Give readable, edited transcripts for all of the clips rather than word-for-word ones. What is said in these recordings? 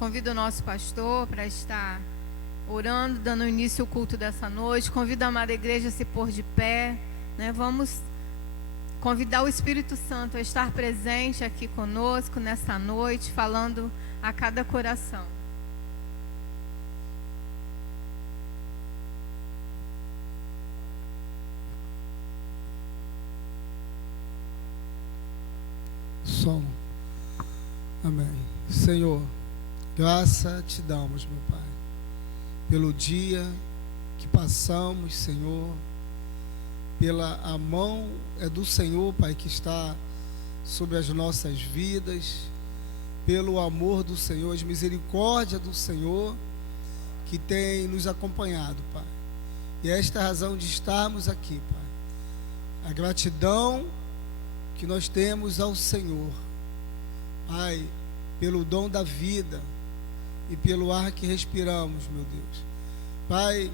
Convido o nosso pastor para estar orando, dando início ao culto dessa noite. Convido a amada igreja a se pôr de pé, né? Vamos convidar o Espírito Santo a estar presente aqui conosco nessa noite, falando a cada coração. Som. Amém. Senhor, graça te damos, meu Pai, pelo dia que passamos, Senhor, a mão é do Senhor, Pai, que está sobre as nossas vidas, pelo amor do Senhor, as misericórdias do Senhor que tem nos acompanhado, Pai. E é esta a razão de estarmos aqui, Pai. A gratidão que nós temos ao Senhor, Pai, pelo dom da vida e pelo ar que respiramos, meu Deus. Pai,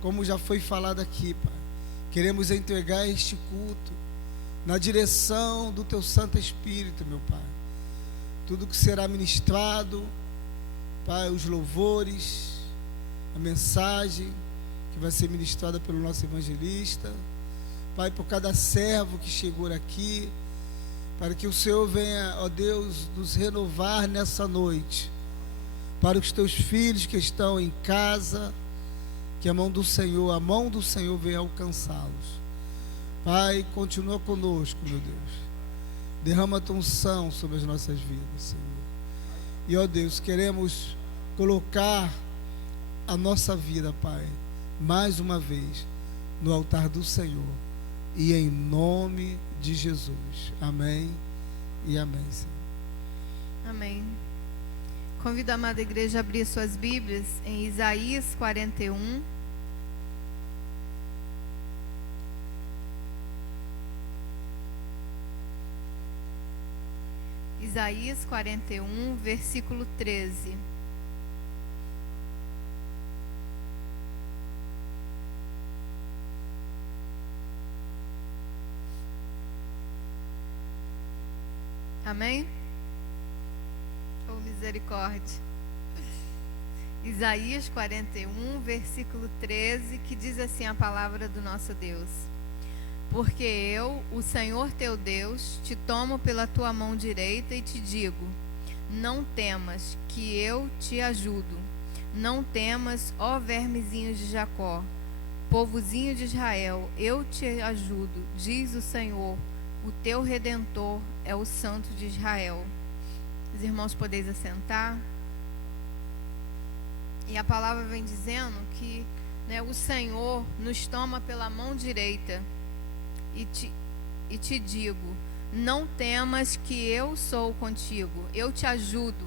como já foi falado aqui, Pai, queremos entregar este culto na direção do Teu Santo Espírito, meu Pai. Tudo que será ministrado, Pai, os louvores, a mensagem que vai ser ministrada pelo nosso evangelista, Pai, por cada servo que chegou aqui, para que o Senhor venha, ó Deus, nos renovar nessa noite, para os Teus filhos que estão em casa, que a mão do Senhor venha alcançá-los. Pai, continua conosco, meu Deus, derrama a Tua unção sobre as nossas vidas, Senhor. E, ó Deus, queremos colocar a nossa vida, Pai, mais uma vez, no altar do Senhor, e em nome de Jesus. Amém e amém, Senhor. Amém. Convido a amada igreja a abrir suas Bíblias em Isaías 41. Isaías 41, versículo 13. Amém? Oh, misericórdia. Isaías 41, versículo 13, que diz assim a palavra do nosso Deus: Porque eu, o Senhor teu Deus, te tomo pela tua mão direita e te digo: não temas, que eu te ajudo. Não temas, ó vermezinho de Jacó, povozinho de Israel, eu te ajudo, diz o Senhor, o teu Redentor é o Santo de Israel. Os irmãos podeis assentar. E a palavra vem dizendo que, né, o Senhor nos toma pela mão direita e te digo: não temas, que eu sou contigo, eu te ajudo,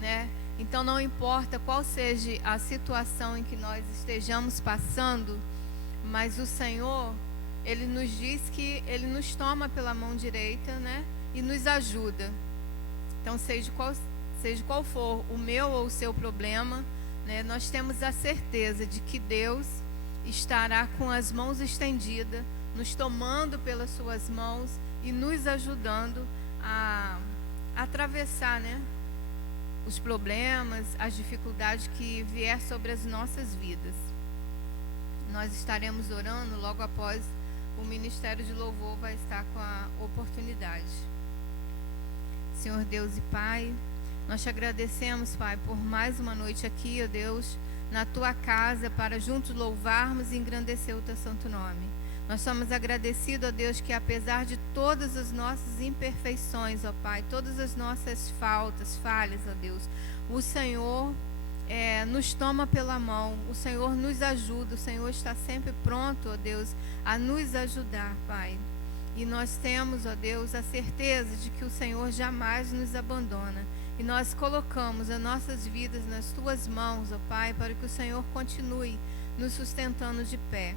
né? Então não importa qual seja a situação em que nós estejamos passando, mas o Senhor, Ele nos diz que Ele nos toma pela mão direita, né, e nos ajuda. Então, seja qual for o meu ou o seu problema, né, nós temos a certeza de que Deus estará com as mãos estendidas, nos tomando pelas suas mãos e nos ajudando a atravessar, né, os problemas, as dificuldades que vier sobre as nossas vidas. Nós estaremos orando logo após o Ministério de Louvor vai estar com a oportunidade. Senhor Deus e Pai, nós te agradecemos, Pai, por mais uma noite aqui, ó Deus, na Tua casa, para juntos louvarmos e engrandecer o Teu santo nome. Nós somos agradecidos, ó Deus, que apesar de todas as nossas imperfeições, ó Pai, todas as nossas falhas, ó Deus, o Senhor nos toma pela mão, o Senhor nos ajuda, o Senhor está sempre pronto, ó Deus, a nos ajudar, Pai. E nós temos, ó Deus, a certeza de que o Senhor jamais nos abandona. E nós colocamos as nossas vidas nas Tuas mãos, ó Pai, para que o Senhor continue nos sustentando de pé.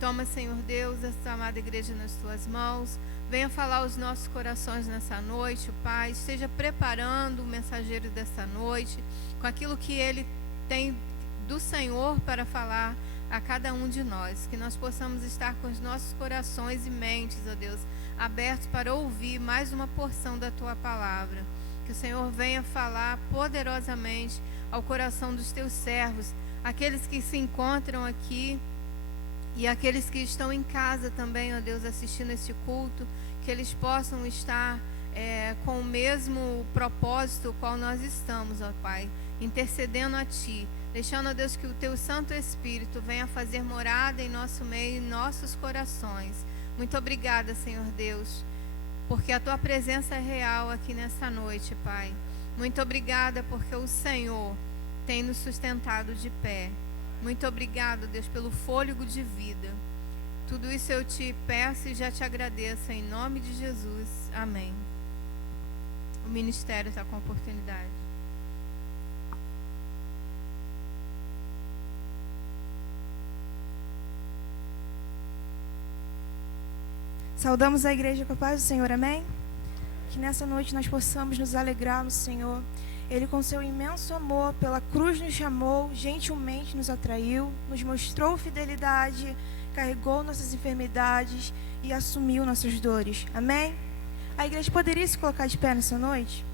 Toma, Senhor Deus, esta amada igreja nas Tuas mãos. Venha falar aos nossos corações nessa noite, Pai. Esteja preparando o mensageiro dessa noite com aquilo que ele tem do Senhor para falar a cada um de nós. Que nós possamos estar com os nossos corações e mentes, ó Deus, abertos para ouvir mais uma porção da Tua palavra. que o Senhor venha falar poderosamente ao coração dos teus servos, aqueles que se encontram aqui e aqueles que estão em casa também, ó Deus, assistindo esse culto, que eles possam estar com o mesmo propósito qual nós estamos, ó Pai, intercedendo a Ti, deixando, ó Deus, que o Teu Santo Espírito venha fazer morada em nosso meio, em nossos corações. Muito obrigada, Senhor Deus, porque a Tua presença é real aqui nessa noite, Pai. Muito obrigada porque o Senhor tem nos sustentado de pé. Muito obrigado, Deus, pelo fôlego de vida. Tudo isso eu te peço e já te agradeço em nome de Jesus. Amém. O ministério está com oportunidade. Saudamos a igreja com a paz do Senhor, amém? Que nessa noite nós possamos nos alegrar no Senhor. Ele, com seu imenso amor, pela cruz nos chamou, gentilmente nos atraiu, nos mostrou fidelidade, carregou nossas enfermidades e assumiu nossas dores. Amém? A igreja poderia se colocar de pé nessa noite?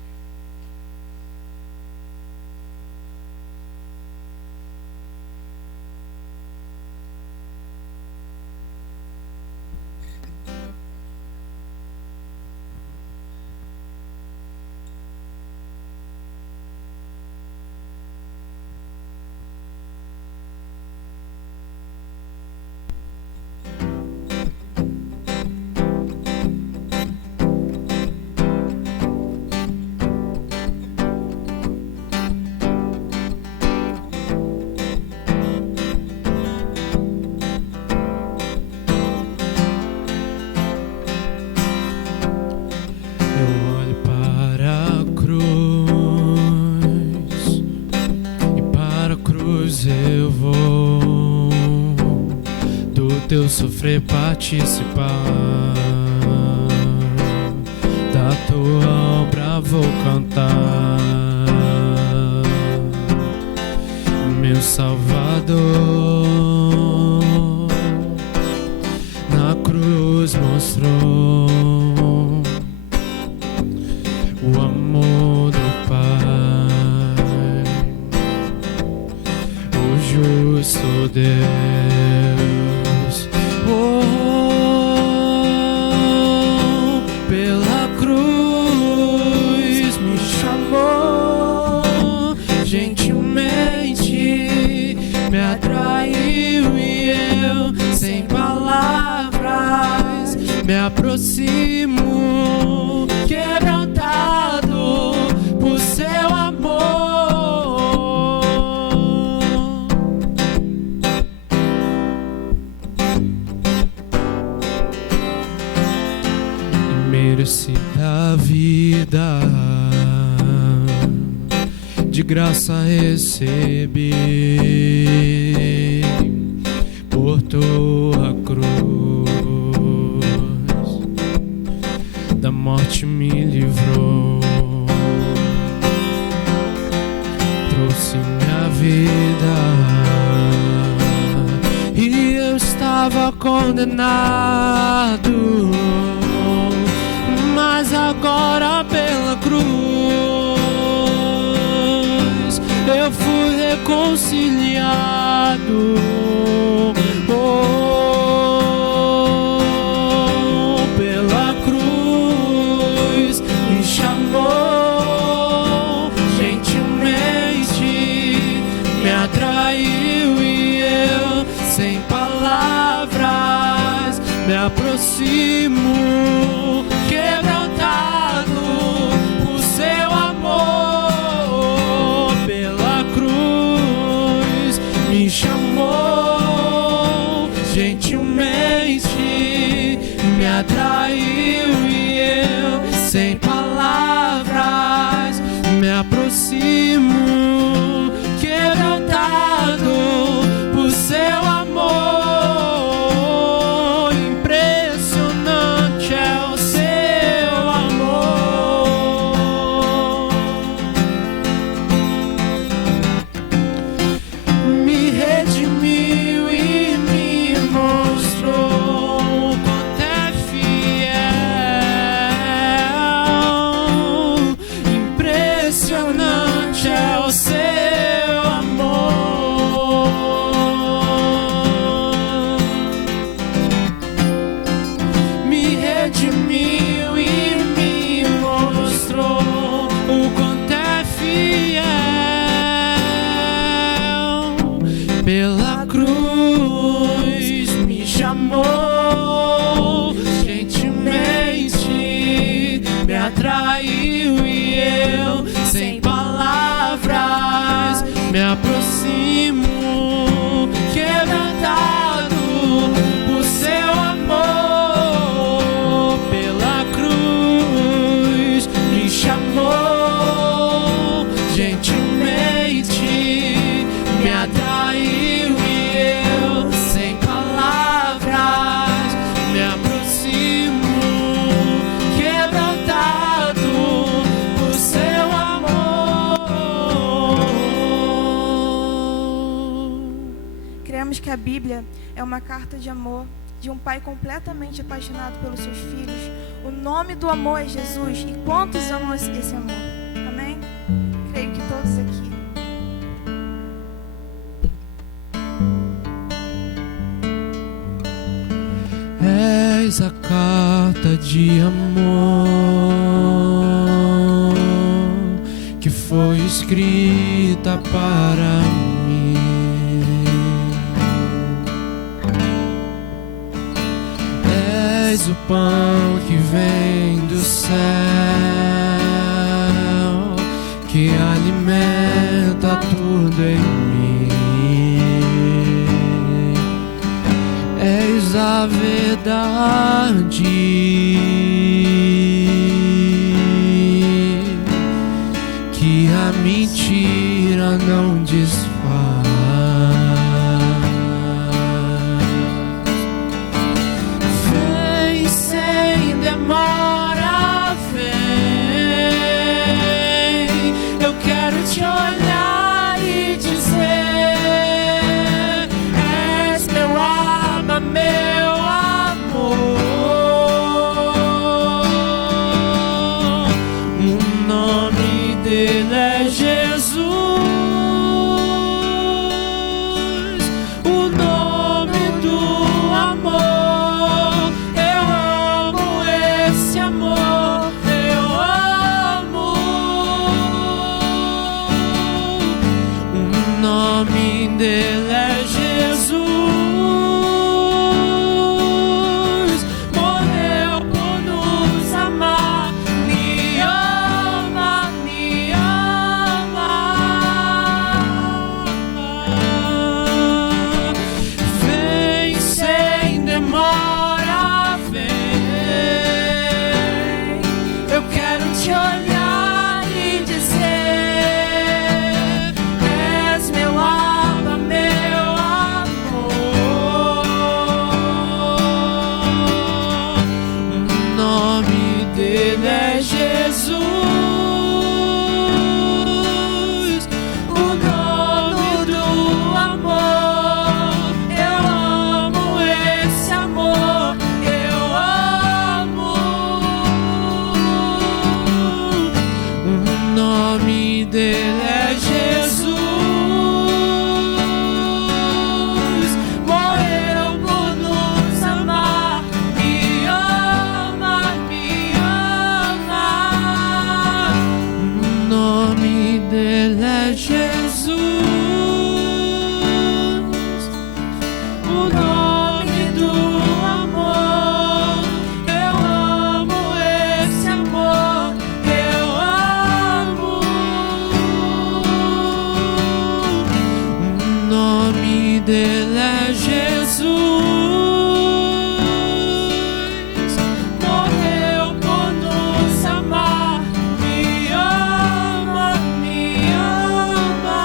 Sofrer, participar da tua obra, vou cantar. Meu Salvador na cruz mostrou o amor do Pai, o justo Deus. Me aproximo, quebrantado por seu amor. Merecida vida, de graça recebi por tua cruz. Da morte me livrou, trouxe minha vida e eu estava condenado, mas agora pela cruz eu fui reconciliado. Aproximo, quebrantado por seu amor, pela cruz me chamou, gentilmente me atraiu e eu, sem palavras, me aproximo, quebrantado por seu amor. me aproximo, quebrantado por seu amor, pela cruz me chamou, gentilmente me atraiu e eu, sem palavras, me aproximo, quebrantado por seu amor. Cremos que a Bíblia é uma carta de amor de um pai completamente apaixonado pelos seus filhos. O nome do amor é Jesus. E quantos amam esse amor? Amém? Creio que todos aqui. És a carta de amor que foi escrita para mim. És o pão que vem do céu, que alimenta tudo em mim. És a verdade que a mentira não desfaz. Vem sem demora, vem. Eu quero te olhar e dizer: és meu Abba, meu amor. O nome dele é Jesus. O nome do amor. Eu amo esse amor. Eu amo. O nome dele é Jesus. Morreu por nos amar. Me ama, me ama. Vem sem demora, vem. Eu quero te olhar e dizer: és meu Abba, meu amor. O nome dele é Jesus. O nome do amor. Eu amo esse amor. Eu amo. O nome dele é Jesus. Morreu por nos amar. Me ama, me ama. O nome dele é Jesus. O nome do amor. Eu amo esse amor. Eu amo. O nome dele é Jesus. Morreu por nos amar. Me ama, me ama.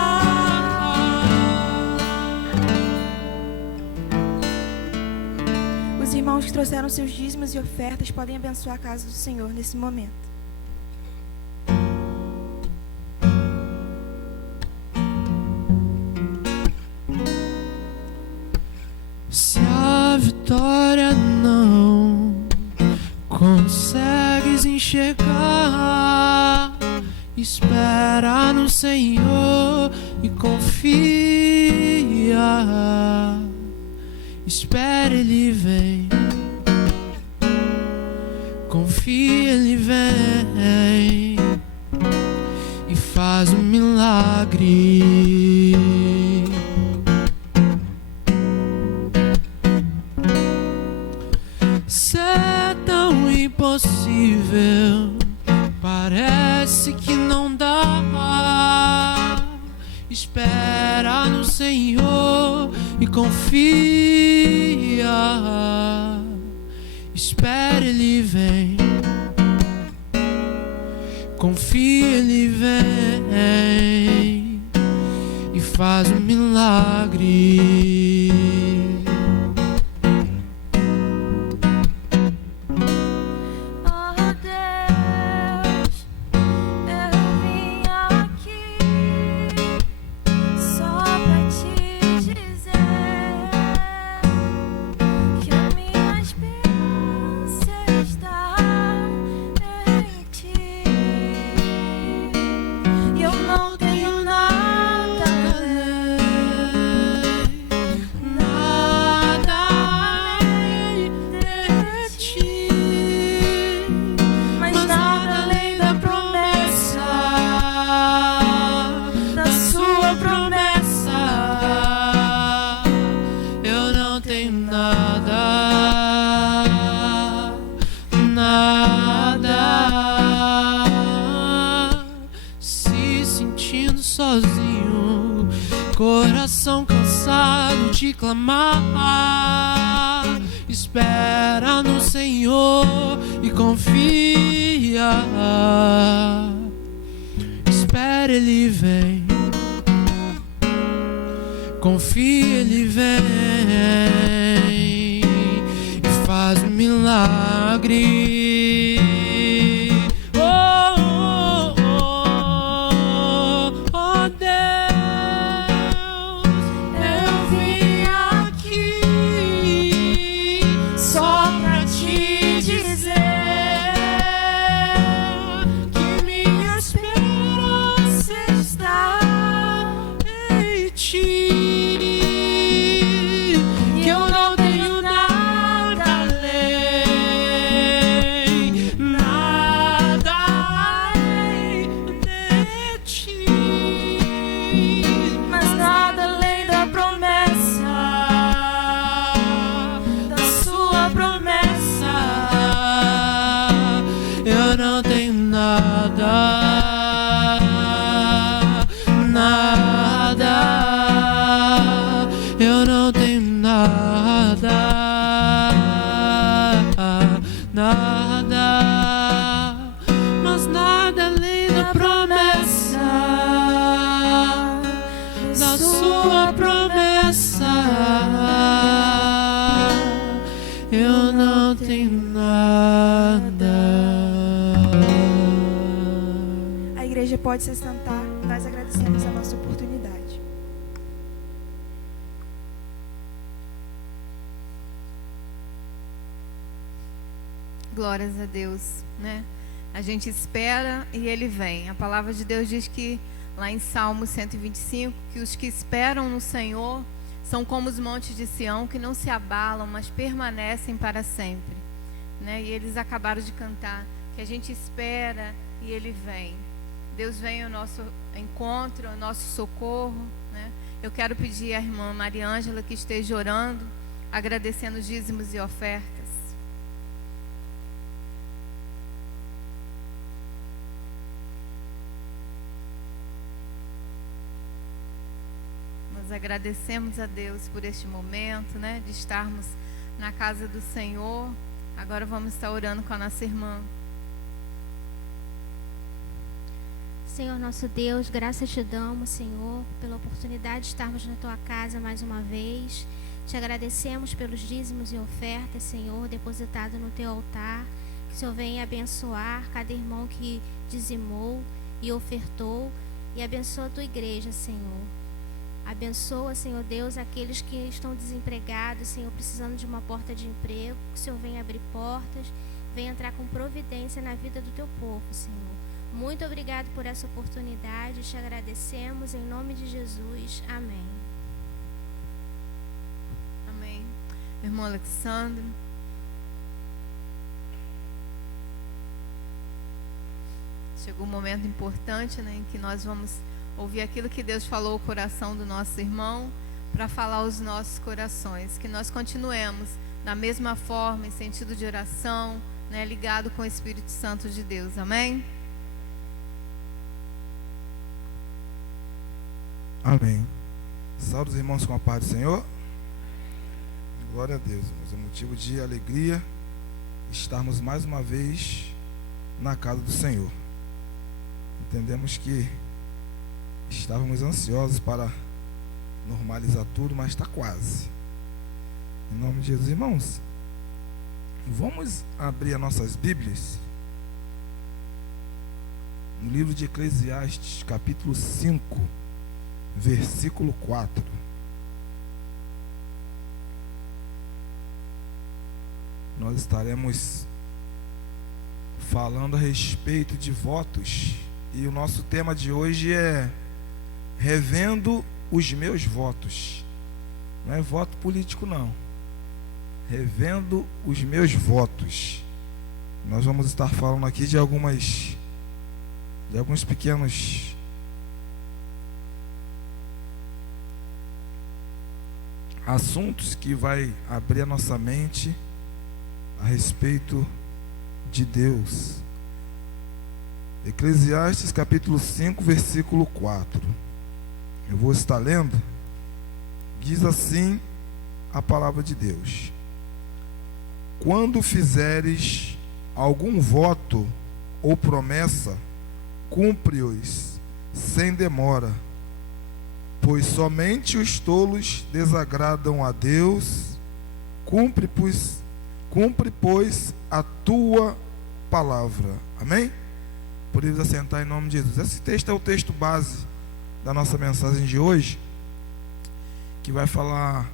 Os irmãos que trouxeram seus dízimos e ofertas podem abençoar a casa do Senhor nesse momento. Se a vitória não consegues enxergar, espera no Senhor e confia. Espera, Ele vem. Confia, Ele vem e faz um milagre. Se é tão impossível, parece que não dá. Espera no Senhor e confia. Espera, Ele vem. Confia, Ele vem e faz um milagre. Sozinho, coração cansado de clamar. Espera no Senhor e confia. Espera, Ele vem. Confia, Ele vem e faz um milagre. Pode se sentar, nós agradecemos a nossa oportunidade. Glórias a Deus, né? A gente espera e Ele vem. A palavra de Deus diz que, lá em Salmo 125, que os que esperam no Senhor são como os montes de Sião, que não se abalam, mas permanecem para sempre, né? E eles acabaram de cantar que a gente espera e Ele vem. Deus vem ao nosso encontro, ao nosso socorro, né? Eu quero pedir à irmã Maria Ângela que esteja orando, agradecendo os dízimos e ofertas. Nós agradecemos a Deus por este momento, né? De estarmos na casa do Senhor. Agora vamos estar orando com a nossa irmã. Senhor nosso Deus, graças te damos, Senhor, pela oportunidade de estarmos na tua casa mais uma vez. Te agradecemos pelos dízimos e ofertas, Senhor, depositado no teu altar. Que o Senhor venha abençoar cada irmão que dizimou e ofertou, e abençoa a tua igreja, Senhor. Abençoa, Senhor Deus, aqueles que estão desempregados, Senhor, precisando de uma porta de emprego. Que o Senhor venha abrir portas, venha entrar com providência na vida do teu povo, Senhor. Muito obrigado por essa oportunidade, te agradecemos em nome de Jesus, amém. Amém. Irmão Alexandre. Chegou um momento importante, né, em que nós vamos ouvir aquilo que Deus falou ao coração do nosso irmão, para falar aos nossos corações, que nós continuemos da mesma forma, em sentido de oração, né, ligado com o Espírito Santo de Deus, amém? Amém. Saúde os irmãos com a paz do Senhor. Glória a Deus, irmãos. É motivo de alegria estarmos mais uma vez na casa do Senhor. Entendemos que estávamos ansiosos para normalizar tudo, mas está quase. Em nome de Jesus, irmãos, vamos abrir as nossas Bíblias no livro de Eclesiastes, capítulo 5, versículo 4. Nós estaremos falando a respeito de votos, e o nosso tema de hoje é revendo os meus votos. Não é voto político, não. Revendo os meus votos. Nós vamos estar falando aqui de alguns pequenos assuntos que vai abrir a nossa mente a respeito de Deus. Eclesiastes capítulo 5, versículo 4. Eu vou estar lendo. Diz assim a palavra de Deus: quando fizeres algum voto ou promessa, cumpre-os sem demora, pois somente os tolos desagradam a Deus. Cumpre, pois, a tua palavra. Amém? Podemos assentar em nome de Jesus. Esse texto é o texto base da nossa mensagem de hoje, que vai falar,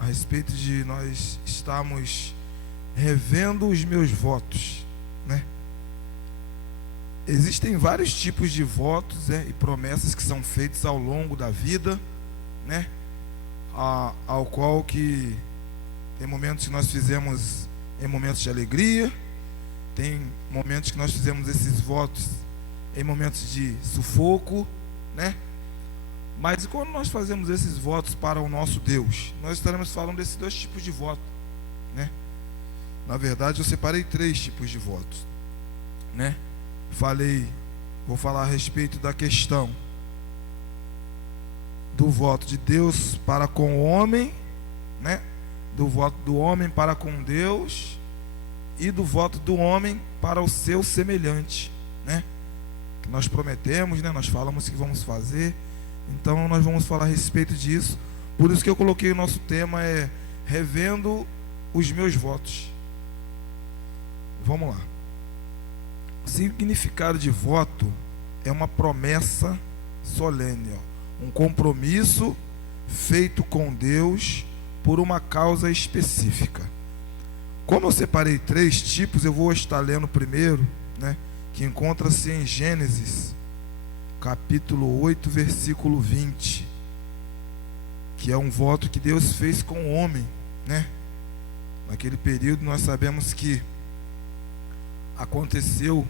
a respeito de nós estarmos revendo os meus votos, Existem vários tipos de votos e promessas que são feitas ao longo da vida, ao qual que tem momentos que nós fizemos em momentos de alegria, tem momentos que nós fizemos esses votos em momentos de sufoco, Mas quando nós fazemos esses votos para o nosso Deus, nós estaremos falando desses dois tipos de voto, Na verdade, eu separei 3 tipos de votos, Vou falar a respeito da questão do voto de Deus para com o homem, do voto do homem para com Deus, e do voto do homem para o seu semelhante, que nós prometemos, nós falamos que vamos fazer. Então nós vamos falar a respeito disso. Por isso que eu coloquei o nosso tema é revendo os meus votos. Vamos lá. O significado de voto é uma promessa solene, um compromisso feito com Deus por uma causa específica. Como eu separei 3 tipos, eu vou estar lendo o primeiro, que encontra-se em Gênesis, capítulo 8, versículo 20, que é um voto que Deus fez com o homem, Naquele período nós sabemos que aconteceu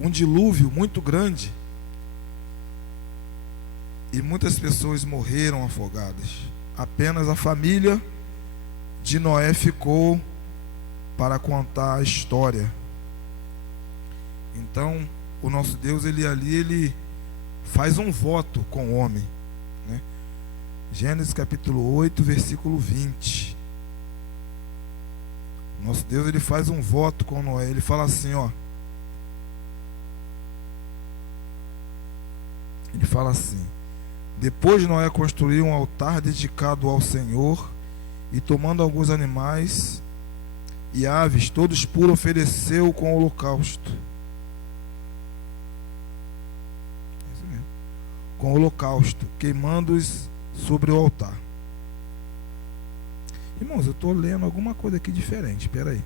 um dilúvio muito grande e muitas pessoas morreram afogadas. Apenas a família de Noé ficou para contar a história. Então, o nosso Deus, ele faz um voto com o homem, Gênesis capítulo 8, versículo 20. Nosso Deus, ele faz um voto com Noé. Ele fala assim, ele fala assim: depois Noé construiu um altar dedicado ao Senhor, e tomando alguns animais e aves, todos puros, ofereceu com holocausto. Isso mesmo. Com holocausto, queimando-os sobre o altar. Irmãos, eu estou lendo alguma coisa aqui diferente. Espera aí.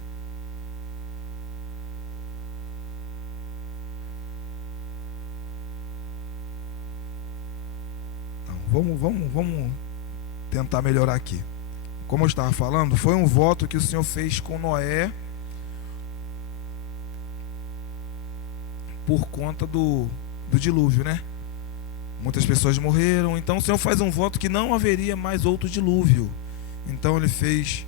Vamos tentar melhorar aqui. Como eu estava falando, foi um voto que o Senhor fez com Noé por conta do dilúvio, Muitas pessoas morreram, então o Senhor faz um voto que não haveria mais outro dilúvio. Então ele fez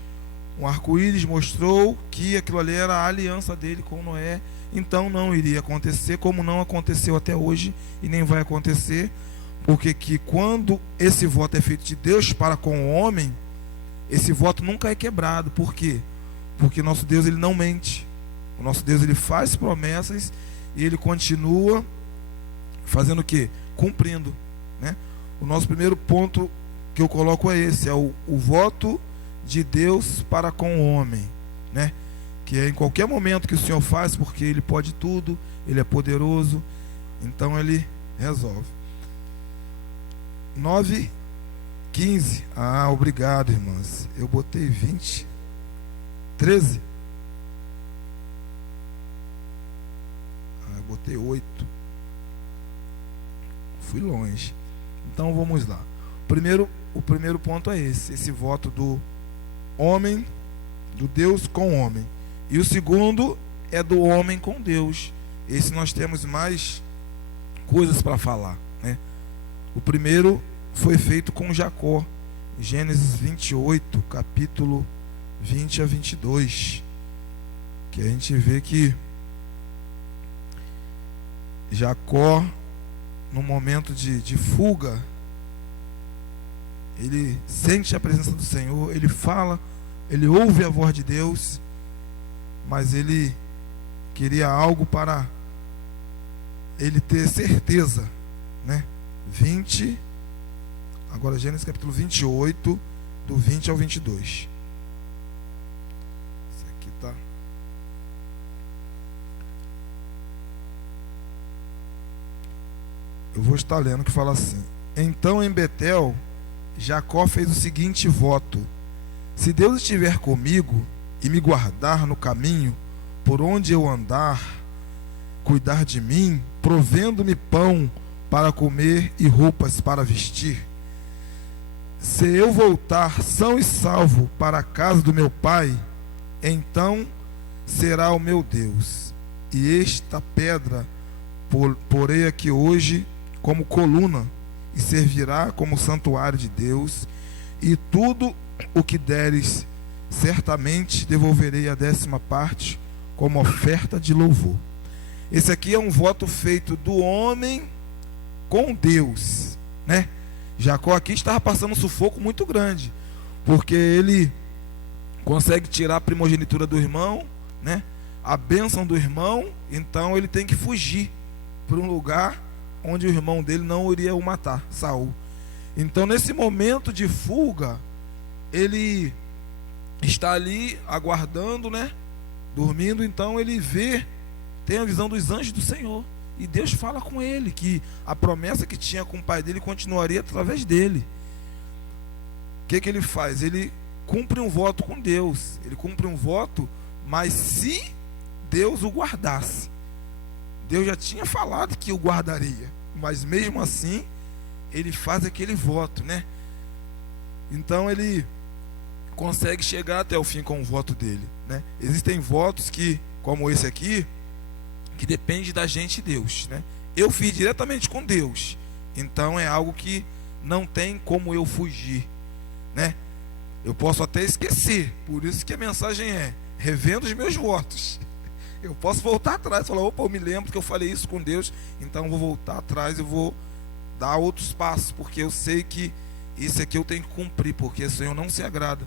um arco-íris, mostrou que aquilo ali era a aliança dele com Noé. Então não iria acontecer, como não aconteceu até hoje e nem vai acontecer, Porque que quando esse voto é feito de Deus para com o homem, esse voto nunca é quebrado. Por quê? Porque nosso Deus, ele não mente. O nosso Deus, ele faz promessas e ele continua fazendo o quê? Cumprindo, né? O nosso primeiro ponto que eu coloco é esse, é o voto de Deus para com o homem, né? Que é em qualquer momento que o Senhor faz, porque ele pode tudo, ele é poderoso, então ele resolve. 9:15. Ah, obrigado, irmãs. Eu botei 20. 13. Ah, eu botei 8. Fui longe. Então vamos lá. O primeiro ponto é esse voto do homem, do Deus com o homem. E o segundo é do homem com Deus. Esse nós temos mais coisas para falar, né? O primeiro foi feito com Jacó, Gênesis 28, capítulo 20 a 22, que a gente vê que Jacó, no momento de fuga, ele sente a presença do Senhor, ele fala, ele ouve a voz de Deus, mas ele queria algo para ele ter certeza, né? Agora Gênesis capítulo 28, do 20 ao 22. Isso aqui tá. Eu vou estar lendo, que fala assim: então em Betel, Jacó fez o seguinte voto: se Deus estiver comigo e me guardar no caminho por onde eu andar, cuidar de mim, provendo-me pão para comer e roupas para vestir, se eu voltar são e salvo para a casa do meu pai, então será o meu Deus, e esta pedra porei aqui hoje como coluna, e servirá como santuário de Deus, e tudo o que deres, certamente devolverei a 10ª parte como oferta de louvor. Esse aqui é um voto feito do homem com Deus, né? Jacó aqui estava passando um sufoco muito grande, porque ele consegue tirar a primogenitura do irmão, né? A bênção do irmão, então ele tem que fugir para um lugar onde o irmão dele não iria o matar, Saul. Então, nesse momento de fuga, ele está ali aguardando, né? Dormindo. Então ele tem a visão dos anjos do Senhor, e Deus fala com ele que a promessa que tinha com o pai dele continuaria através dele. O que ele faz? Ele cumpre um voto com Deus. Ele cumpre um voto, mas se Deus o guardasse. Deus já tinha falado que o guardaria, mas mesmo assim ele faz aquele voto, né? Então ele consegue chegar até o fim com o voto dele, né? Existem votos que, como esse aqui, que depende da gente e Deus, né? Eu fiz diretamente com Deus, então é algo que não tem como eu fugir, né? Eu posso até esquecer, por isso que a mensagem é: revendo os meus votos. Eu posso voltar atrás e falar: opa, eu me lembro que eu falei isso com Deus, então eu vou voltar atrás e vou dar outros passos, porque eu sei que isso aqui eu tenho que cumprir, porque o Senhor não se agrada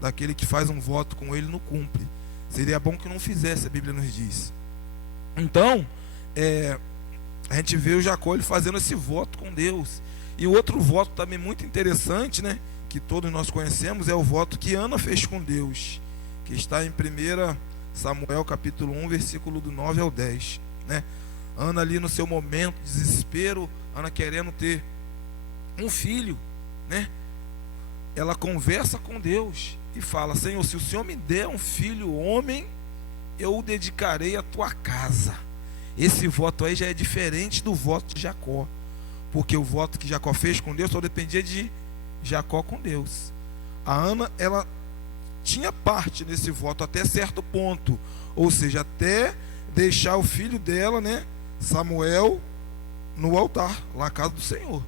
daquele que faz um voto com ele e não cumpre. Seria bom que não fizesse, a Bíblia nos diz. Então, a gente vê o Jacó ele fazendo esse voto com Deus. E outro voto também muito interessante, né, que todos nós conhecemos, é o voto que Ana fez com Deus, que está em 1 Samuel capítulo 1, versículo do 9 ao 10, né? Ana ali no seu momento de desespero, Ana querendo ter um filho, né? Ela conversa com Deus e fala: Senhor, se o Senhor me der um filho homem, eu o dedicarei à tua casa. Esse voto aí já é diferente do voto de Jacó, porque o voto que Jacó fez com Deus só dependia de Jacó com Deus. A Ana, ela tinha parte nesse voto até certo ponto, ou seja, até deixar o filho dela, né, Samuel, no altar, lá na casa do Senhor.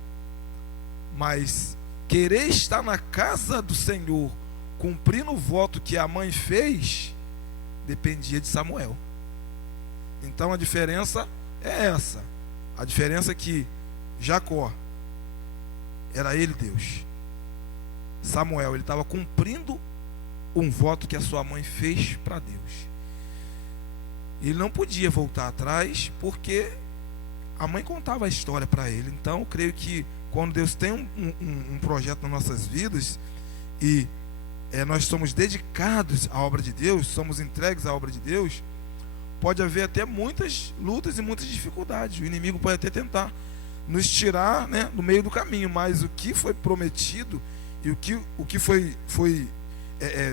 Mas querer estar na casa do Senhor, cumprindo o voto que a mãe fez, dependia de Samuel. Então a diferença é essa. A diferença é que Jacó era ele Deus. Samuel, ele estava cumprindo um voto que a sua mãe fez para Deus. Ele não podia voltar atrás, porque a mãe contava a história para ele. Então, eu creio que quando Deus tem um projeto nas nossas vidas, e nós somos dedicados à obra de Deus, somos entregues à obra de Deus, pode haver até muitas lutas e muitas dificuldades. O inimigo pode até tentar nos tirar, né, no meio do caminho, mas o que foi prometido e o que foi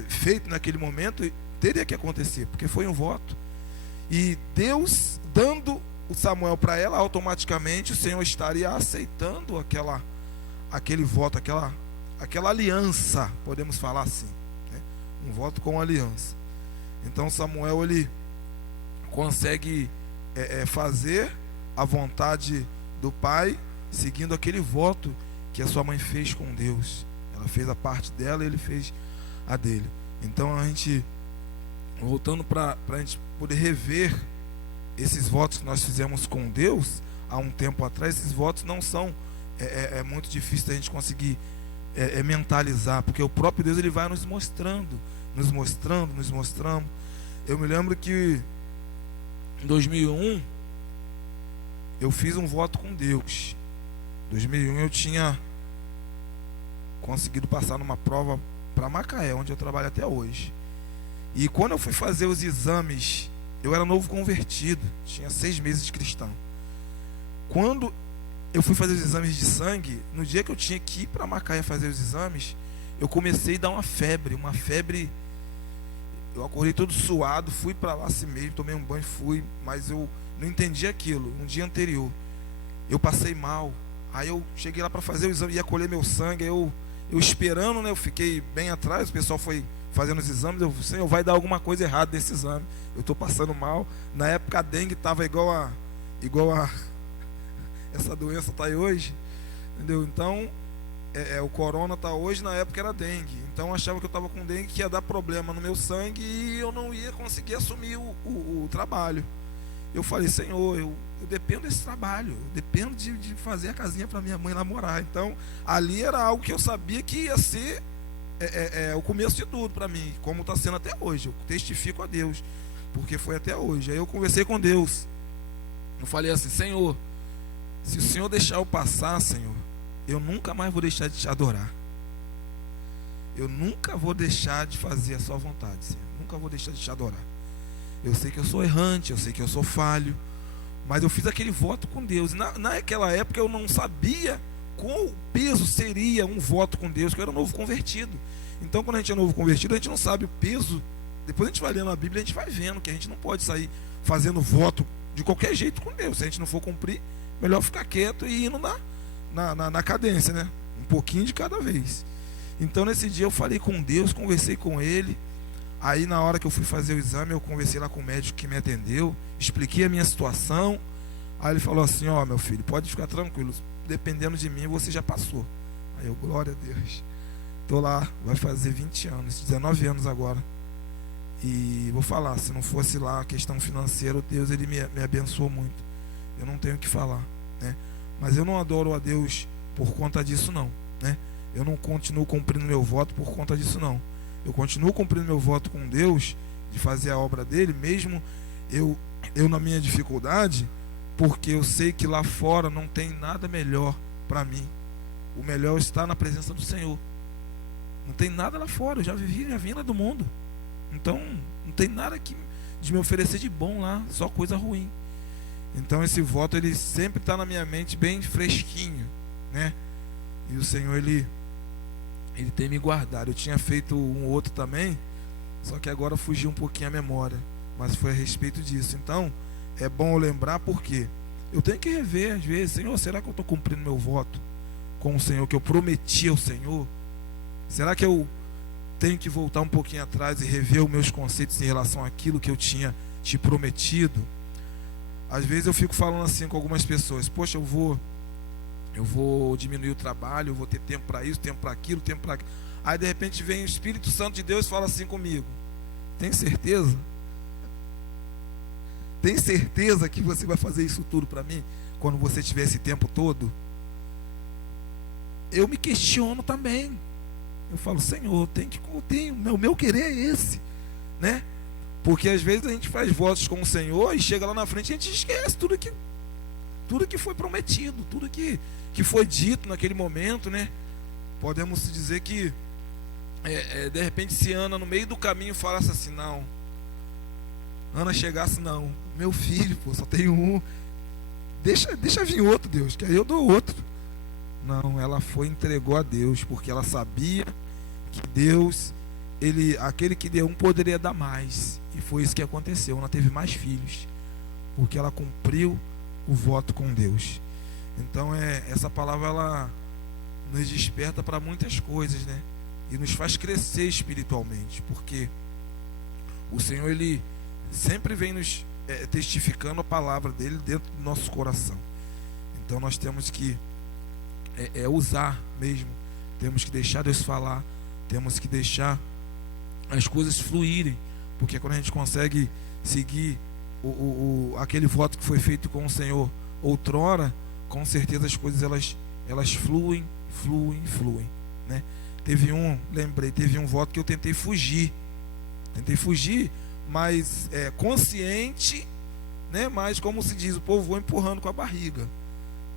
feito naquele momento teria que acontecer, porque foi um voto. E Deus dando o Samuel para ela, automaticamente o Senhor estaria aceitando aquele voto, aquela aliança, podemos falar assim, né? Um voto com aliança. Então Samuel, ele consegue fazer a vontade do pai, seguindo aquele voto que a sua mãe fez com Deus. Ela fez a parte dela e ele fez a dele. Então a gente, voltando para a gente poder rever esses votos que nós fizemos com Deus há um tempo atrás, esses votos não são muito difícil da gente conseguir mentalizar, porque o próprio Deus, ele vai nos mostrando. Eu me lembro que em 2001 eu fiz um voto com Deus. Em 2001 eu tinha conseguido passar numa prova para Macaé, onde eu trabalho até hoje. E quando eu fui fazer os exames, eu era novo convertido, tinha 6 meses de cristão. Quando eu fui fazer os exames de sangue, no dia que eu tinha que ir para Macaé fazer os exames, eu comecei a dar uma febre. Eu acordei todo suado, fui para lá assim mesmo, tomei um banho, mas eu não entendi aquilo. No dia anterior, eu passei mal. Aí eu cheguei lá para fazer o exame, ia colher meu sangue, eu esperando, né? Eu fiquei bem atrás, o pessoal foi fazendo os exames. Eu falei, Senhor, vai dar alguma coisa errada nesse exame. Eu estou passando mal. Na época a dengue estava igual a essa doença está aí hoje, entendeu? Então, o corona está hoje, na época era dengue. Então eu achava que eu estava com dengue, que ia dar problema no meu sangue e eu não ia conseguir assumir o trabalho. Eu falei, Senhor, eu dependo desse trabalho, eu dependo de fazer a casinha para minha mãe lá morar. Então, ali era algo que eu sabia que ia ser o começo de tudo para mim, como está sendo até hoje. Eu testifico a Deus, porque foi até hoje. Aí eu conversei com Deus. Eu falei assim, Senhor, se o Senhor deixar eu passar, Senhor, eu nunca mais vou deixar de te adorar. Eu nunca vou deixar de fazer a sua vontade, Senhor. Nunca vou deixar de te adorar. Eu sei que eu sou errante, eu sei que eu sou falho, mas eu fiz aquele voto com Deus. Naquela época eu não sabia qual peso seria um voto com Deus, que eu era novo convertido. Então, quando a gente é novo convertido, a gente não sabe o peso. Depois a gente vai lendo a Bíblia, a gente vai vendo que a gente não pode sair fazendo voto de qualquer jeito com Deus. Se a gente não for cumprir, melhor ficar quieto e indo na cadência, né? Um pouquinho de cada vez. Então, nesse dia eu falei com Deus, conversei com Ele. Aí, na hora que eu fui fazer o exame, eu conversei lá com o médico que me atendeu, expliquei a minha situação. Aí ele falou assim, ó, meu filho, pode ficar tranquilo, dependendo de mim, você já passou. Aí eu, glória a Deus. Estou lá, vai fazer 20 anos, 19 anos agora. E vou falar, se não fosse lá a questão financeira, Deus, ele me abençoou muito. Eu não tenho o que falar, né? Mas eu não adoro a Deus por conta disso, não, né? Eu não continuo cumprindo meu voto por conta disso, não. Eu continuo cumprindo meu voto com Deus, de fazer a obra dele, mesmo eu na minha dificuldade, porque eu sei que lá fora não tem nada melhor para mim. O melhor está na presença do Senhor. Não tem nada lá fora, eu já vim lá do mundo. Então, não tem nada de me oferecer de bom lá, só coisa ruim. Então, esse voto, ele sempre está na minha mente bem fresquinho, né? E o Senhor, ele tem me guardado. Eu tinha feito um outro também, só que agora fugiu um pouquinho a memória, mas foi a respeito disso. Então, é bom eu lembrar, porque eu tenho que rever às vezes, Senhor, será que eu estou cumprindo meu voto com o Senhor, que eu prometi ao Senhor? Será que eu tenho que voltar um pouquinho atrás e rever os meus conceitos em relação àquilo que eu tinha te prometido? Às vezes eu fico falando assim com algumas pessoas, poxa, eu vou diminuir o trabalho, eu vou ter tempo para isso, tempo para aquilo, tempo para aquilo. Aí de repente vem o Espírito Santo de Deus e fala assim comigo, tem certeza? Tem certeza que você vai fazer isso tudo para mim, quando você tiver esse tempo todo? eu me questiono também. Eu falo, Senhor, o meu querer é esse, né? Porque às vezes a gente faz votos com o Senhor e chega lá na frente e a gente esquece tudo que foi prometido, tudo que foi dito naquele momento, né? Podemos dizer que de repente, se Ana no meio do caminho falasse assim, não, Ana chegasse, não, meu filho, pô, só tem um, deixa vir outro, Deus, que aí eu dou outro. Não, ela foi e entregou a Deus, porque ela sabia que Deus, aquele que deu um poderia dar mais, e foi isso que aconteceu. Ela teve mais filhos, porque ela cumpriu o voto com Deus. Então essa palavra, ela nos desperta para muitas coisas, né? E nos faz crescer espiritualmente, porque o Senhor, Ele sempre vem nos testificando a palavra dele dentro do nosso coração. Então nós temos que usar mesmo, temos que deixar Deus falar, temos que deixar as coisas fluírem, porque quando a gente consegue seguir aquele voto que foi feito com o Senhor outrora, com certeza as coisas elas fluem, né? Teve um voto que eu tentei fugir, mas consciente, né? Mas como se diz, o povo vou empurrando com a barriga,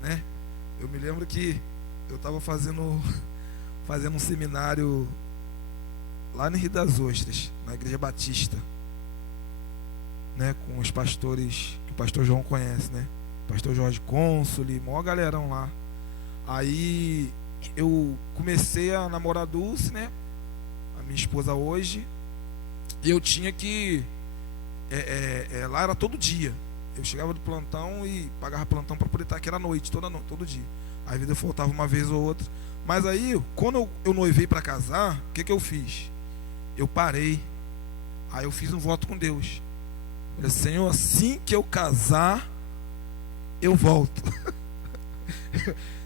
né? Eu me lembro que eu estava fazendo um seminário lá no Rio das Ostras, na Igreja Batista, né? Com os pastores que o pastor João conhece, né? Pastor Jorge Consoli, maior galerão lá. Aí eu comecei a namorar a Dulce, né? A minha esposa hoje. E eu tinha que lá era todo dia. Eu chegava do plantão e pagava plantão para poder estar aqui à noite, todo dia. Aí eu faltava uma vez ou outra. Mas aí, quando eu noivei para casar, o que eu fiz? Eu parei. Aí eu fiz um voto com Deus. Eu falei, Senhor, assim que eu casar, eu volto.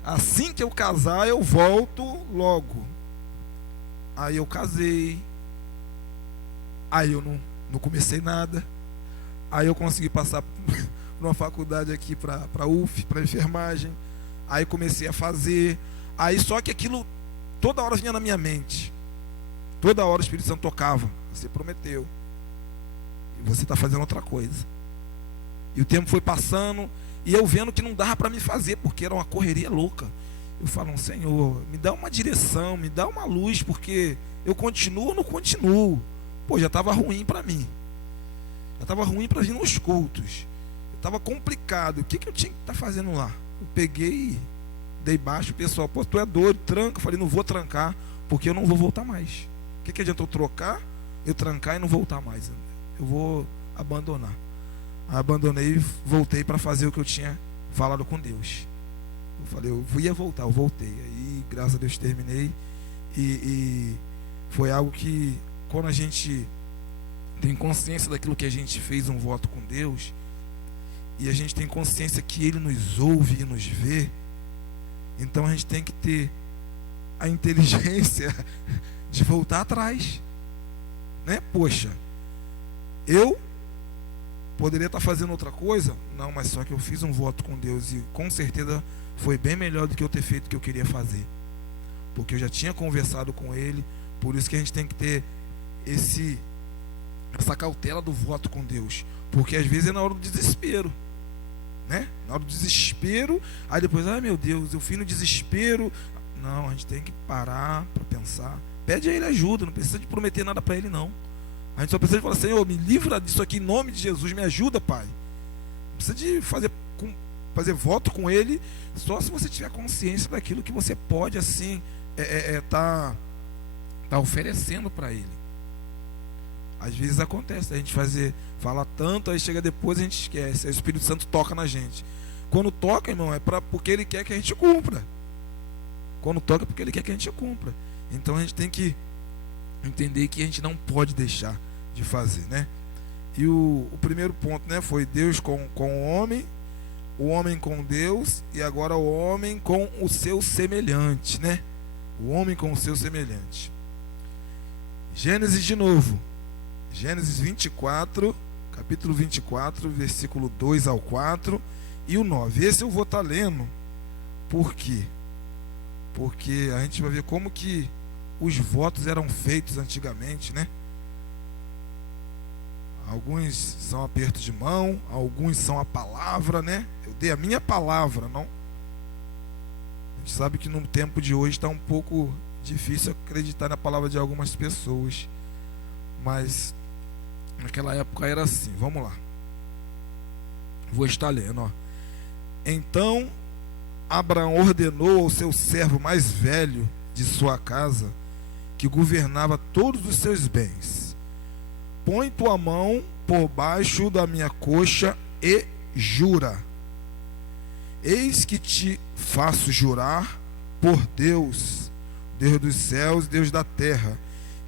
Assim que eu casar, eu volto logo. Aí eu casei. Aí eu não comecei nada. Aí eu consegui passar por uma faculdade aqui para UF, para enfermagem. Aí comecei a fazer. Aí só que aquilo toda hora vinha na minha mente. Toda hora o Espírito Santo tocava. Você prometeu. E você está fazendo outra coisa. E o tempo foi passando. E eu vendo que não dava para me fazer, porque era uma correria louca. Eu falo, Senhor, me dá uma direção, me dá uma luz, porque eu continuo ou não continuo. Pô, já estava ruim para mim. Já estava ruim para vir nos cultos. Estava complicado. O que eu tinha que estar fazendo lá? Eu peguei, dei baixo, o pessoal, pô, tu é doido, tranca. Eu falei, não vou trancar, porque eu não vou voltar mais. O que adianta eu trocar, eu trancar e não voltar mais? Eu vou abandonar. Abandonei e voltei para fazer o que eu tinha falado com Deus. Eu falei, eu ia voltar, eu voltei. Aí, graças a Deus, terminei. E foi algo que, quando a gente tem consciência daquilo que a gente fez um voto com Deus, e a gente tem consciência que Ele nos ouve e nos vê, então a gente tem que ter a inteligência de voltar atrás, né? Poxa, eu poderia estar fazendo outra coisa? Não, mas só que eu fiz um voto com Deus e com certeza foi bem melhor do que eu ter feito o que eu queria fazer, porque eu já tinha conversado com Ele. Por isso que a gente tem que ter essa cautela do voto com Deus, porque às vezes é na hora do desespero, né? Na hora do desespero, aí depois, ai meu Deus, eu fui no desespero. Não, a gente tem que parar para pensar. Pede a Ele ajuda, não precisa de prometer nada para Ele, não. A gente só precisa de falar, Senhor, me livra disso aqui em nome de Jesus, me ajuda, Pai. Não precisa de fazer voto com Ele, só se você tiver consciência daquilo que você pode, assim, tá oferecendo para Ele. Às vezes acontece, a gente fala tanto, aí chega depois a gente esquece, aí o Espírito Santo toca na gente. Quando toca, irmão, porque Ele quer que a gente cumpra. Quando toca é porque Ele quer que a gente cumpra. Então a gente tem que entender que a gente não pode deixar de fazer, né? E o primeiro ponto, né, foi Deus com o homem com Deus, e agora o homem com o seu semelhante, né? O homem com o seu semelhante. Gênesis de novo. Gênesis 24, capítulo 24, versículo 2 ao 4 e o 9. Esse eu vou estar lendo porque porque a gente vai ver como que os votos eram feitos antigamente, né? Alguns são aperto de mão, alguns são a palavra, né? Eu dei a minha palavra, não? A gente sabe que no tempo de hoje está um pouco difícil acreditar na palavra de algumas pessoas, mas naquela época era assim. Vamos lá. Vou estar lendo, ó. Então Abraão ordenou ao seu servo mais velho de sua casa, que governava todos os seus bens: põe tua mão por baixo da minha coxa e jura. Eis que te faço jurar por Deus, Deus dos céus e Deus da terra,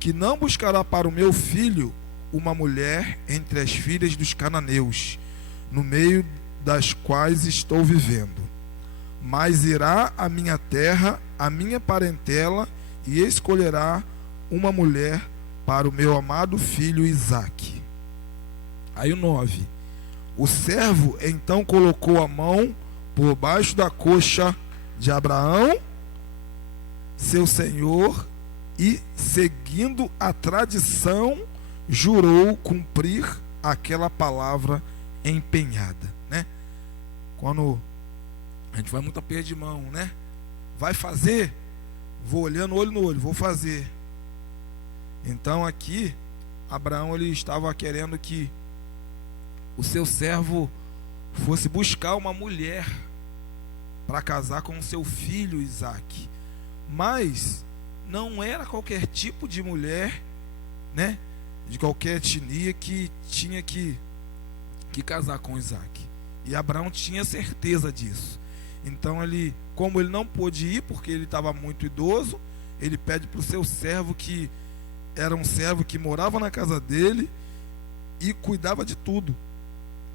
que não buscará para o meu filho uma mulher entre as filhas dos cananeus, no meio das quais estou vivendo, mas irá à minha terra, à minha parentela, e escolherá uma mulher para o meu amado filho Isaque. Aí o 9. O servo então colocou a mão por baixo da coxa de Abraão, seu senhor, e, seguindo a tradição, jurou cumprir aquela palavra empenhada, né? Quando a gente vai muito a pé de mão, né? Vai fazer, vou olhando olho no olho, vou fazer. Então aqui Abraão ele estava querendo que o seu servo fosse buscar uma mulher para casar com o seu filho Isaque, mas não era qualquer tipo de mulher, né? De qualquer etnia que tinha que casar com Isaque. E Abraão tinha certeza disso. Então ele, como ele não pôde ir porque ele estava muito idoso, ele pede para o seu servo, que era um servo que morava na casa dele e cuidava de tudo.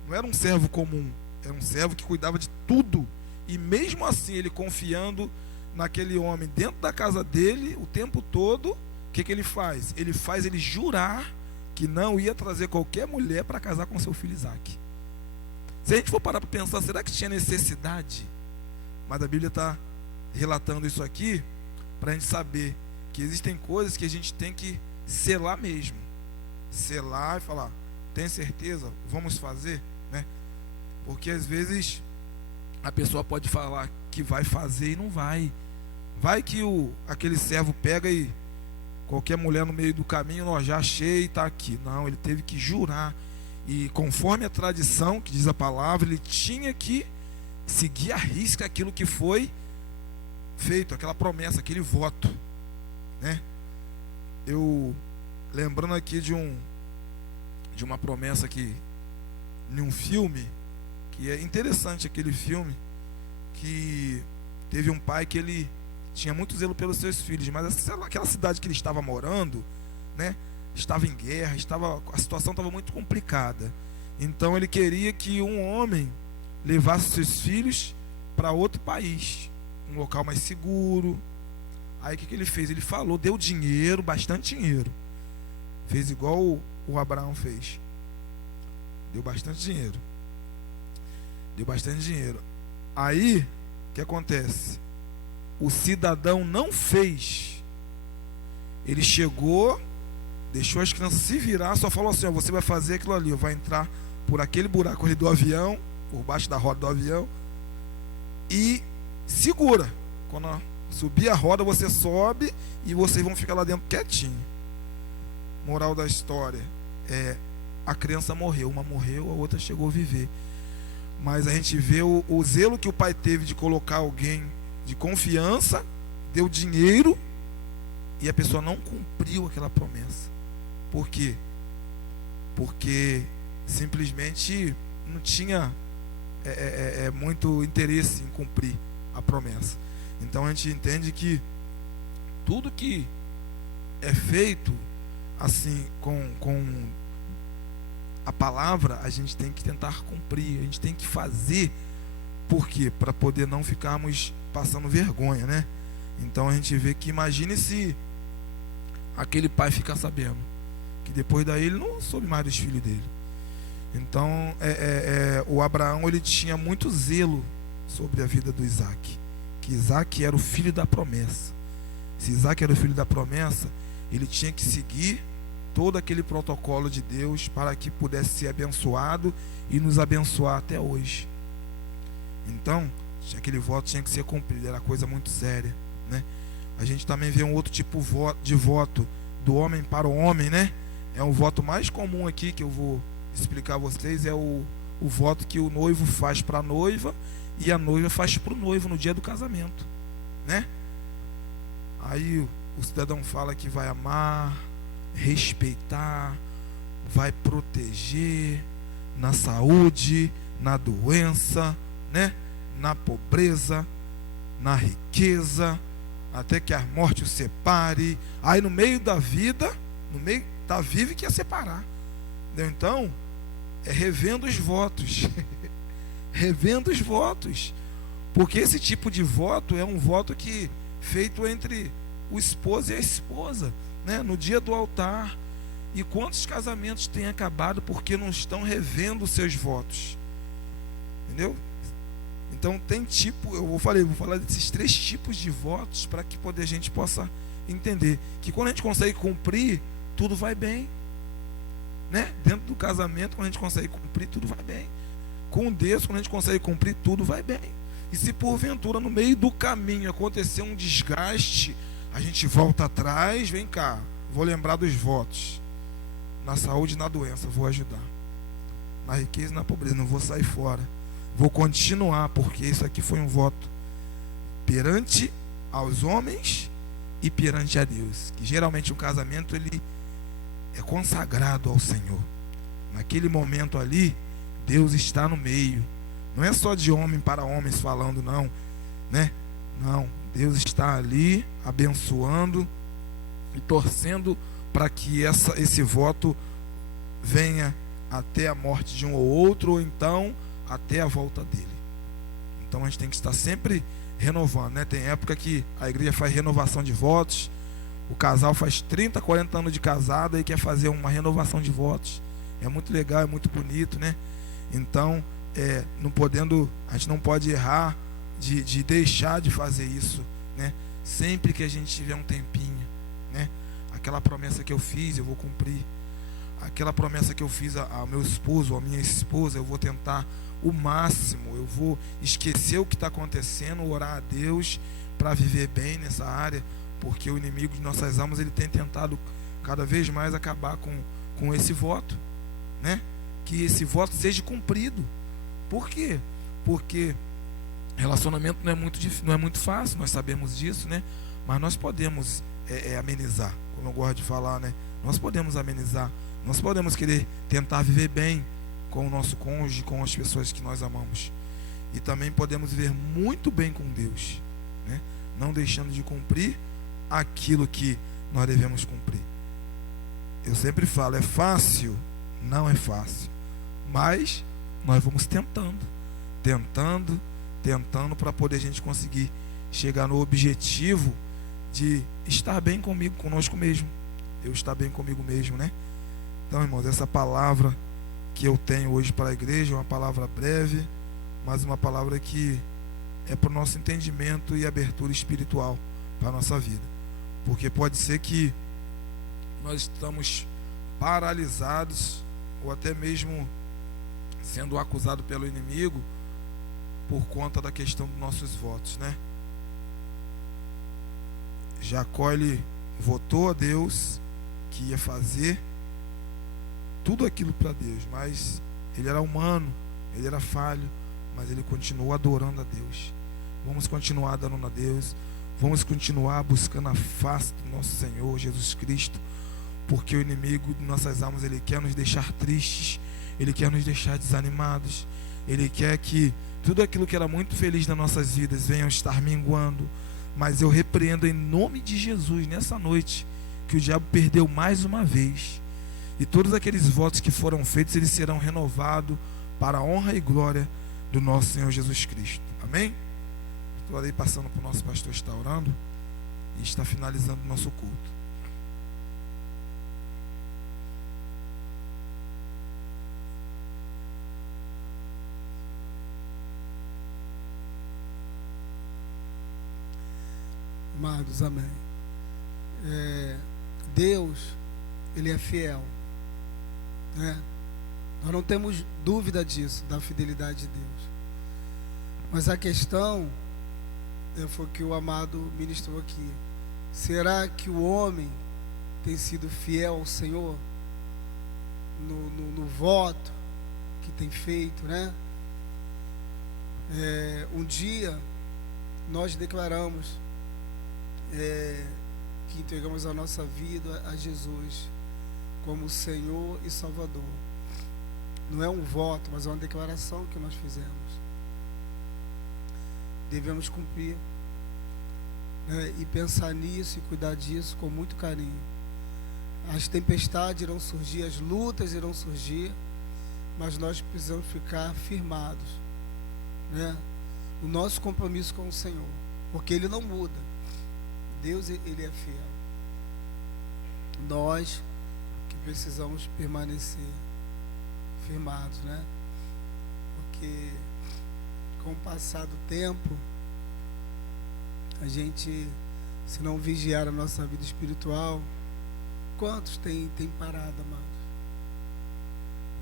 Não era um servo comum, era um servo que cuidava de tudo. E mesmo assim, ele confiando naquele homem dentro da casa dele o tempo todo, o que ele faz? Ele faz ele jurar que não ia trazer qualquer mulher para casar com seu filho Isaque. Se a gente for parar para pensar, será que tinha necessidade? Mas a Bíblia está relatando isso aqui para a gente saber que existem coisas que a gente tem que selar mesmo. Selar e falar, tem certeza? Vamos fazer, né? Porque às vezes a pessoa pode falar que vai fazer e não vai. Vai que aquele servo pega e qualquer mulher no meio do caminho, ó, já achei e está aqui. Não, ele teve que jurar. E conforme a tradição, que diz a palavra, ele tinha que seguir à risca aquilo que foi feito, aquela promessa, aquele voto, né? Eu lembrando aqui de uma promessa que em um filme, que é interessante aquele filme, que teve um pai que ele tinha muito zelo pelos seus filhos, mas aquela cidade que ele estava morando, né, estava em guerra, a situação estava muito complicada. Então ele queria que um homem levasse seus filhos para outro país, um local mais seguro. Aí o que ele fez? Ele falou, deu dinheiro, bastante dinheiro. Fez igual o Abraão fez. Deu bastante dinheiro. Aí, o que acontece? O cidadão não fez. Ele chegou, deixou as crianças se virar, só falou assim, ó, você vai fazer aquilo ali, vai entrar por aquele buraco ali do avião, por baixo da roda do avião, e segura. Quando subir a roda, você sobe e vocês vão ficar lá dentro quietinho. Moral da história é, a criança morreu, uma morreu, a outra chegou a viver. Mas a gente vê o zelo que o pai teve de colocar alguém de confiança, deu dinheiro e a pessoa não cumpriu aquela promessa. Por quê? Porque simplesmente não tinha muito interesse em cumprir a promessa. Então a gente entende que tudo que é feito assim com a palavra, a gente tem que tentar cumprir, a gente tem que fazer. Por quê? Para poder não ficarmos passando vergonha, né? Então a gente vê que, imagine se aquele pai ficar sabendo que depois daí ele não soube mais dos filhos dele. Então o Abraão, ele tinha muito zelo sobre a vida do Isaque. que Isaac era o filho da promessa. Se Isaac era o filho da promessa, ele tinha que seguir todo aquele protocolo de Deus para que pudesse ser abençoado e nos abençoar até hoje. Então, aquele voto tinha que ser cumprido, era coisa muito séria, né? A gente também vê um outro tipo de voto do homem para o homem, né? É um voto mais comum aqui que eu vou explicar a vocês, é o voto que o noivo faz para a noiva e a noiva faz para o noivo no dia do casamento, né? Aí o cidadão fala que vai amar, respeitar, vai proteger na saúde, na doença, né? Na pobreza, na riqueza, até que a morte o separe. Aí no meio da vida, no meio da vida que ia separar. Entendeu? Então, é revendo os votos. Revendo os votos. Porque esse tipo de voto é um voto que feito entre o esposo e a esposa, né? No dia do altar. E quantos casamentos têm acabado porque não estão revendo os seus votos? Entendeu? Então tem tipo, vou falar desses 3 tipos de votos para que a gente possa entender que quando a gente consegue cumprir, tudo vai bem, né? Dentro do casamento, quando a gente consegue cumprir, tudo vai bem. Com Deus, quando a gente consegue cumprir, tudo vai bem. E se porventura no meio do caminho acontecer um desgaste, a gente volta atrás, vem cá, vou lembrar dos votos. Na saúde e na doença, vou ajudar. Na riqueza e na pobreza, não vou sair fora. Vou continuar, porque isso aqui foi um voto perante aos homens e perante a Deus. Que geralmente um casamento ele é consagrado ao Senhor. Naquele momento ali, Deus está no meio. Não é só de homem para homens falando, não, né? Não, Deus está ali abençoando e torcendo para que esse voto venha até a morte de um ou outro, ou então até a volta dele. Então a gente tem que estar sempre renovando, né? Tem época que a igreja faz renovação de votos, o casal faz 30, 40 anos de casado e quer fazer uma renovação de votos. É muito legal, é muito bonito, né? Então, a gente não pode errar de deixar de fazer isso, né? Sempre que a gente tiver um tempinho, né? Aquela promessa que eu fiz, eu vou cumprir. Aquela promessa que eu fiz ao meu esposo, à minha esposa, eu vou tentar o máximo, eu vou esquecer o que está acontecendo, orar a Deus para viver bem nessa área, porque o inimigo de nossas almas ele tem tentado cada vez mais acabar com esse voto, né? Que esse voto seja cumprido. Por quê? Porque relacionamento não é muito fácil, nós sabemos disso, né? Mas nós podemos amenizar, como eu gosto de falar, né? Nós podemos amenizar, nós podemos querer tentar viver bem com o nosso cônjuge, com as pessoas que nós amamos. E também podemos viver muito bem com Deus, né? Não deixando de cumprir aquilo que nós devemos cumprir. Eu sempre falo, é fácil? Não é fácil. Mas nós vamos tentando para poder a gente conseguir chegar no objetivo de estar bem conosco mesmo. Eu estar bem comigo mesmo, né? Então, irmãos, essa palavra que eu tenho hoje para a igreja é uma palavra breve, mas uma palavra que é para o nosso entendimento e abertura espiritual para a nossa vida. Porque pode ser que nós estamos paralisados ou até mesmo sendo acusados pelo inimigo por conta da questão dos nossos votos, né? Jacó, ele votou a Deus que ia fazer tudo aquilo para Deus, mas ele era humano, ele era falho, mas ele continuou adorando a Deus. Vamos continuar adorando a Deus, vamos continuar buscando a face do nosso Senhor Jesus Cristo, porque o inimigo de nossas almas, ele quer nos deixar tristes, ele quer nos deixar desanimados, ele quer que tudo aquilo que era muito feliz nas nossas vidas venha a estar minguando. Mas eu repreendo em nome de Jesus nessa noite que o diabo perdeu mais uma vez, e todos aqueles votos que foram feitos, eles serão renovados para a honra e glória do nosso Senhor Jesus Cristo. Amém? Estou ali passando para o nosso pastor estar orando e está finalizando o nosso culto. Amados, amém. Deus, Ele é fiel, né? Nós não temos dúvida disso, da fidelidade de Deus. Mas a questão foi que o amado ministrou aqui. Será que o homem tem sido fiel ao Senhor no voto que tem feito, né? Um dia nós declaramos que entregamos a nossa vida a Jesus como Senhor e Salvador. Não é um voto, mas é uma declaração que nós fizemos. Devemos cumprir, né? E pensar nisso e cuidar disso com muito carinho. As tempestades irão surgir, as lutas irão surgir, mas nós precisamos ficar firmados, né? O nosso compromisso com o Senhor, porque Ele não muda. Deus, Ele é fiel. Nós que precisamos permanecer firmados, né? Porque com o passar do tempo, a gente, se não vigiar a nossa vida espiritual, quantos tem parado, amados?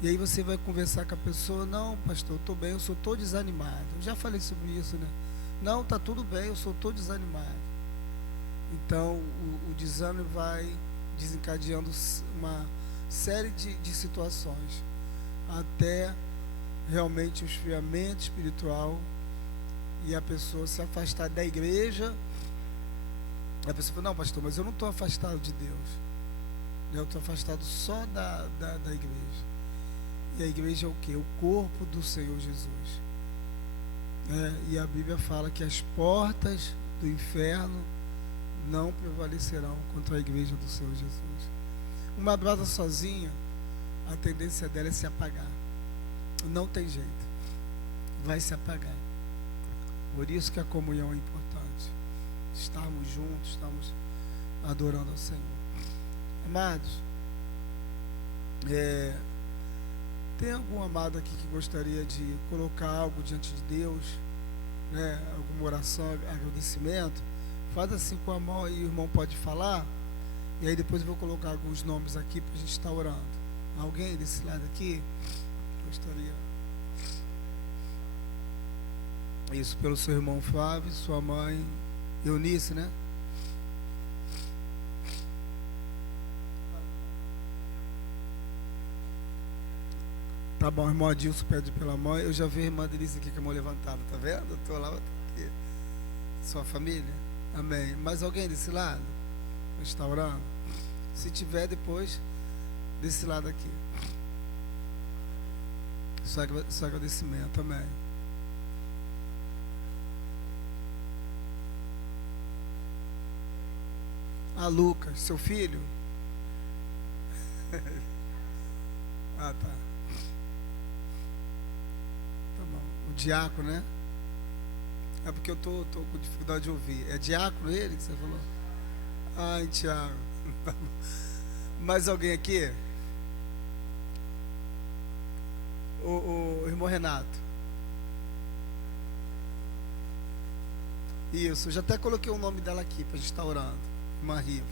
E aí você vai conversar com a pessoa: não, pastor, eu estou bem, eu só estou desanimado. Eu já falei sobre isso, né? Não, está tudo bem, eu só estou desanimado. Então, o desânimo vai desencadeando uma série de situações, até realmente o esfriamento espiritual e a pessoa se afastar da igreja. A pessoa fala: não, pastor, mas eu não estou afastado de Deus, eu estou afastado só da igreja. E a igreja é o quê? O corpo do Senhor Jesus. E a Bíblia fala que as portas do inferno não prevalecerão contra a igreja do Senhor Jesus. Uma brasa sozinha, a tendência dela é se apagar. Não tem jeito, vai se apagar. Por isso que a comunhão é importante, estarmos juntos, estamos adorando ao Senhor. Amados, tem algum amado aqui que gostaria de colocar algo diante de Deus, né? Alguma oração, agradecimento? Faz assim com a mão e o irmão pode falar, e aí depois eu vou colocar alguns nomes aqui para a gente estar orando. Alguém desse lado aqui gostaria? Isso, pelo seu irmão Flávio, sua mãe Eunice, né? Tá bom, irmão Adilson pede pela mãe. Eu já vi a irmã Denise aqui com a mão levantada, tá vendo? Eu tô lá, eu tô aqui. Sua família? Amém. Mais alguém desse lado? Está orando? Se tiver, depois desse lado aqui. Só agradecimento, amém. Lucas, seu filho? Ah, tá. Tá bom. O diácono, né? É porque eu tô com dificuldade de ouvir. É diácono ele que você falou? Ai, Tiago. Tá bom. Mais alguém aqui? O irmão Renato. Isso, eu já até coloquei o nome dela aqui para a gente estar orando. Irmã Riva.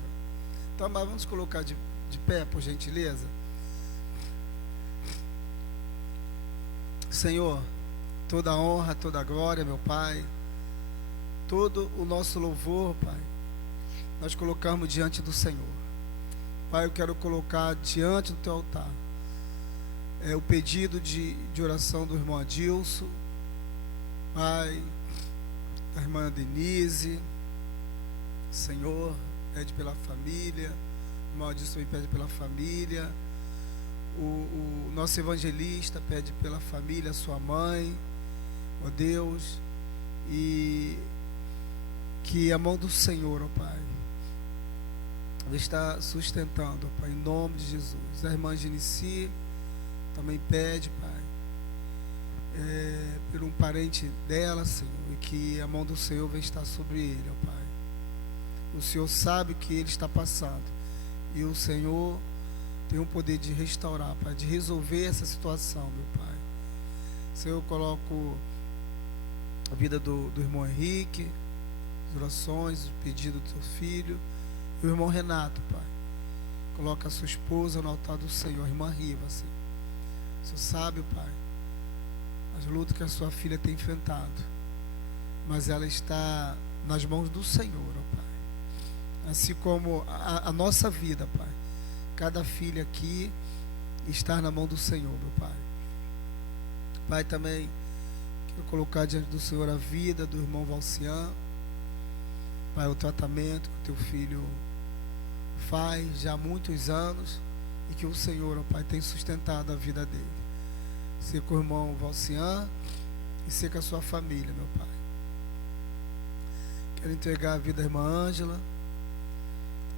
Então, mas vamos colocar de pé, por gentileza. Senhor, toda a honra, toda a glória, meu Pai, todo o nosso louvor, Pai, nós colocamos diante do Senhor. Pai, eu quero colocar diante do Teu altar o pedido de oração do irmão Adilson, Pai, da irmã Denise. Senhor, pede pela família. O irmão Adilson também pede pela família. O nosso evangelista pede pela família, sua mãe, ó Deus, e que a mão do Senhor, ó Pai, está sustentando, ó Pai, em nome de Jesus. A irmã Genici também pede, Pai, por um parente dela, Senhor, e que a mão do Senhor vai estar sobre ele, ó Pai. O Senhor sabe o que ele está passando, e o Senhor tem o poder de restaurar, Pai, de resolver essa situação, meu Pai. Senhor, eu coloco a vida do irmão Henrique, as orações, o pedido do teu filho. E o irmão Renato, Pai. Coloca a sua esposa no altar do Senhor, a irmã Riva, Senhor. O Senhor sabe, Pai, as lutas que a sua filha tem enfrentado. Mas ela está nas mãos do Senhor, ó Pai. Assim como a nossa vida, Pai. Cada filha aqui está na mão do Senhor, meu Pai. Pai, também quero colocar diante do Senhor a vida do irmão Valcian. Pai, o tratamento que o teu filho faz já há muitos anos e que o Senhor, ó Pai, tem sustentado a vida dele. Ser com o irmão Valcian e ser com a sua família, meu Pai. Quero entregar a vida da irmã Ângela.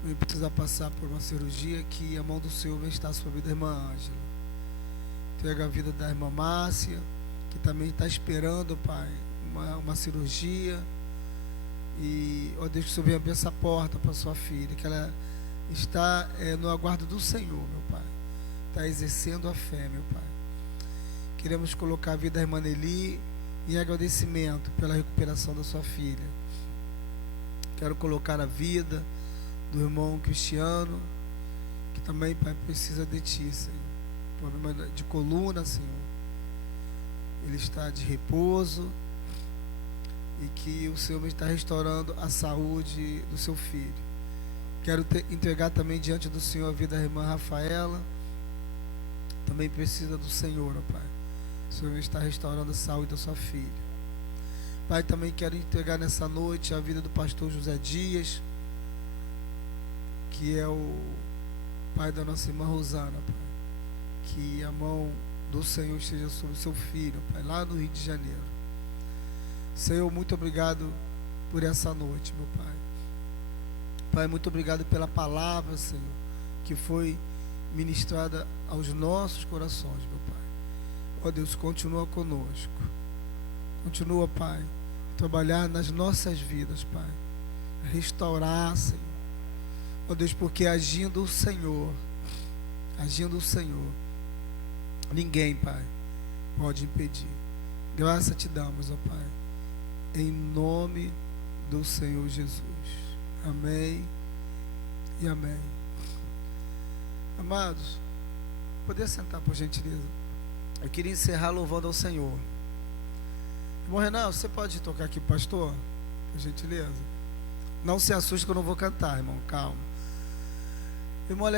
Não precisa passar por uma cirurgia, que a mão do Senhor vai estar sobre a vida da irmã Ângela. Entrega a vida da irmã Márcia, que também está esperando, Pai, uma cirurgia. E, ó Deus, que o Senhor venha abrir essa porta para sua filha, que ela está no aguardo do Senhor, meu Pai. Está exercendo a fé, meu Pai. Queremos colocar a vida da irmã Nelly em agradecimento pela recuperação da sua filha. Quero colocar a vida do irmão Cristiano, que também, Pai, precisa de Ti, Senhor. Problema de coluna, Senhor. Ele está de repouso e que o Senhor está restaurando a saúde do seu filho. Quero entregar também diante do Senhor a vida da irmã Rafaela. Também precisa do Senhor, ó Pai. O Senhor está restaurando a saúde da sua filha. Pai, também quero entregar nessa noite a vida do pastor José Dias, que é o pai da nossa irmã Rosana, Pai. Que a mão do Senhor esteja sobre o seu filho, Pai, lá no Rio de Janeiro. Senhor, muito obrigado por essa noite, meu Pai. Pai, muito obrigado pela palavra, Senhor, que foi ministrada aos nossos corações, meu Pai. Ó Deus, continua conosco. Continua, Pai, a trabalhar nas nossas vidas, Pai. A restaurar, Senhor. Ó Deus, porque agindo o Senhor, ninguém, Pai, pode impedir. Graça te damos, ó Pai, em nome do Senhor Jesus. Amém e amém. Amados, poder sentar, por gentileza. Eu queria encerrar louvando ao Senhor. Irmão Renan, você pode tocar aqui, pastor? Por gentileza. Não se assuste que eu não vou cantar, irmão, calma. Irmão Alex,